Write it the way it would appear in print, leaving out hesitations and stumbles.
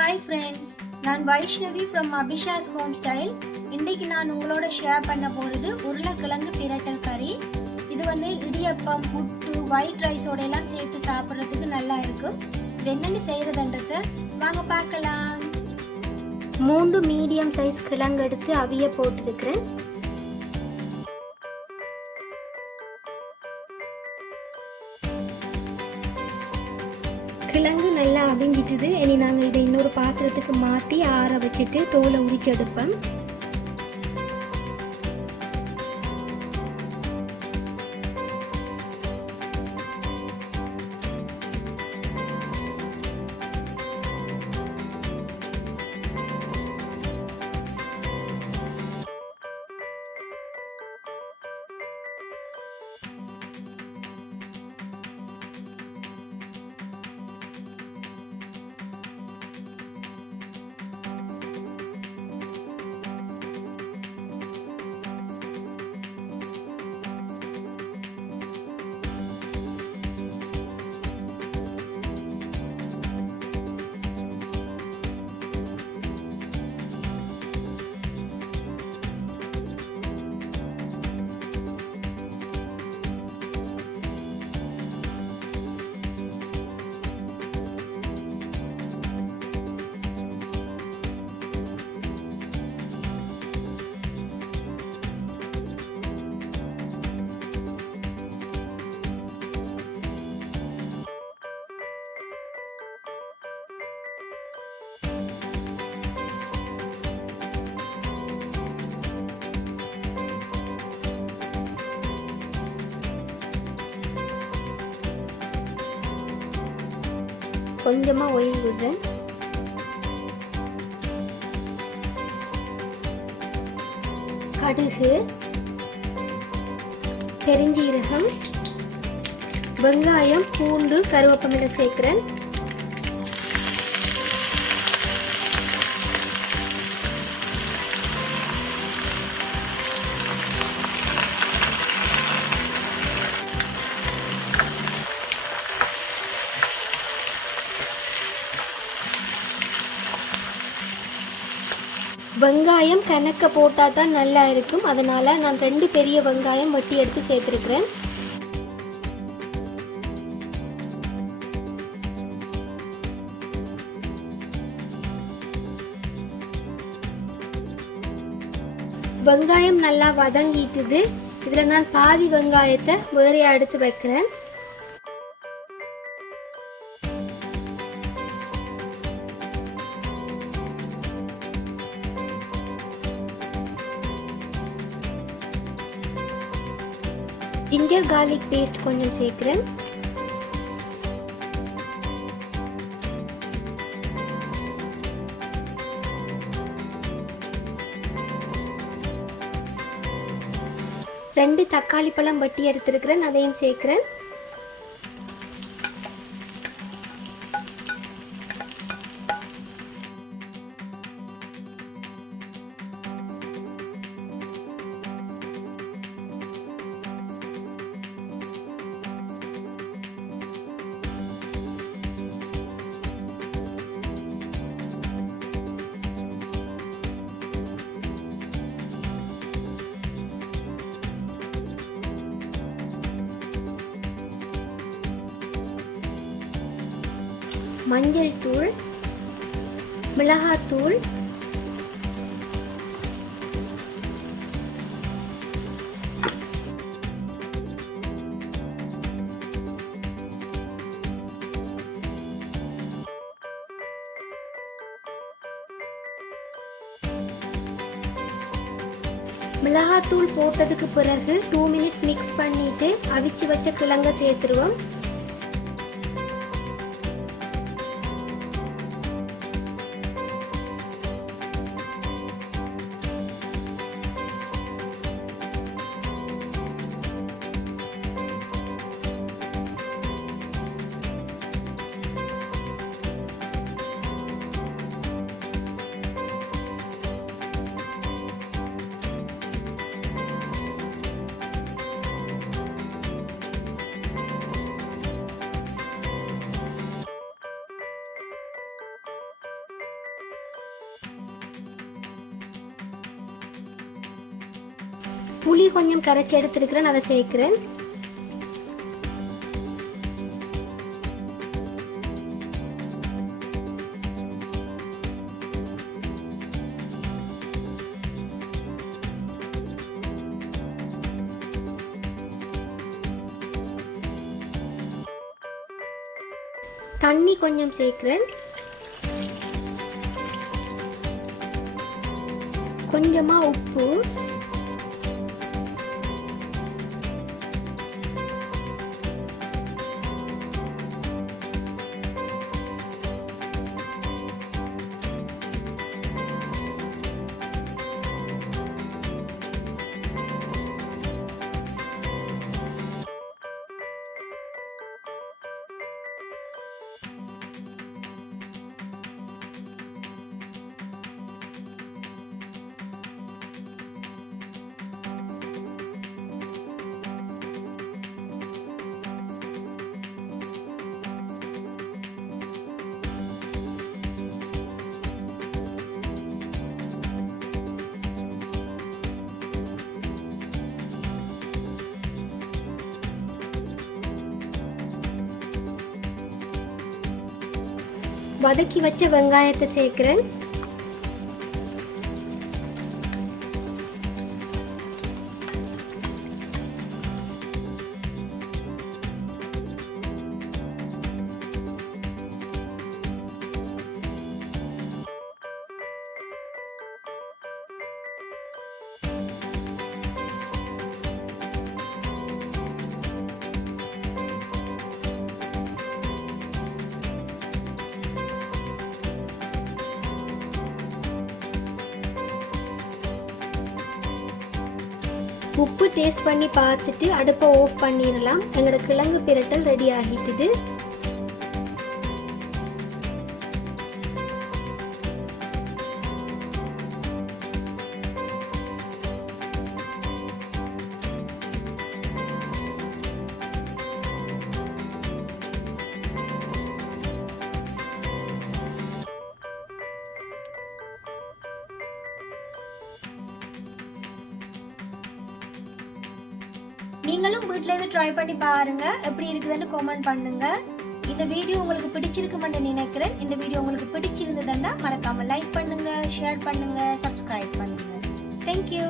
Hi friends, நான் Vaishnavi from Abisha's home style. இன்னைக்கு நான் உங்களோட ஷேர் பண்ண போறது உருளைக்கிழங்கு பிரட்டல் கறி. இது இடியப்பம், புட்டு, ஒயிட் ரைஸோட எல்லாம் சேர்த்து சாப்பிடுறதுக்கு நல்லா இருக்கும். இது என்னன்னு செய்யறதுன்றத வாங்க பார்க்கலாம். 3 மீடியம் சைஸ் கிழங்கு எடுத்து அவிய போட்டுருக்கிறேன். கிழங்கு நல்லா அவிஞ்சிட்டுது. இனி நாங்கள் இதை இன்னொரு பாத்திரத்துக்கு மாற்றி ஆற வச்சுட்டு தோலை உரிச்சு எடுப்போம். கொஞ்சமாக ஒயில் விடுறேன். கடுகு, பெருஞ்சீரகம், வெங்காயம், பூண்டு, கருவேப்பிலை சேர்க்கிறேன். வெங்காயம் கணக்க போட்டால் தான் நல்லா இருக்கும். அதனால் நான் 2 பெரிய வெங்காயம் வெட்டி எடுத்து சேர்த்துருக்கிறேன். வெங்காயம் நல்லா வதங்கிட்டுது. இதில் நான் பாதி வெங்காயத்தை வேறையாக எடுத்து வைக்கிறேன். ஜிஞ்சர் கார்லிக் பேஸ்ட் கொஞ்சம் சேர்க்கிறேன். ரெண்டு தக்காளி பழம் வட்டி எடுத்திருக்கிறேன், அதையும் சேர்க்கிறேன். மஞ்சள் தூள், மிளகாத்தூள், மிளகாத்தூள் போட்டதுக்கு பிறகு 2 மினிட்ஸ் மிக்ஸ் பண்ணிட்டு அவிச்சு வச்ச கிழங்க சேர்த்துருவோம். புளி கொஞ்சம் கரைச்சி எடுத்துருக்கிறேன், அதை சேர்க்கிறேன். தண்ணி கொஞ்சம் சேர்க்கிறேன். கொஞ்சமா உப்பு, வதக்கி வச்ச வெங்காயத்தை சேர்க்கிறேன். உப்பு டேஸ்ட் பண்ணி பார்த்துட்டு அடுப்பை ஆஃப் பண்ணிடலாம். எங்களோட கிழங்கு பிரட்டல் ரெடி ஆகிட்டுது. நீங்களும் வீட்ல இதை ட்ரை பண்ணி பாருங்க, எப்படி இருக்குதுன்னு கமெண்ட் பண்ணுங்க. இந்த வீடியோ உங்களுக்கு பிடிச்சிருக்குமென்னு நினைக்கிறேன். இந்த வீடியோ உங்களுக்கு பிடிச்சிருந்ததுன்னா மறக்காம லைக் பண்ணுங்க, ஷேர் பண்ணுங்க, சப்ஸ்கிரைப் பண்ணுங்க. Thank you.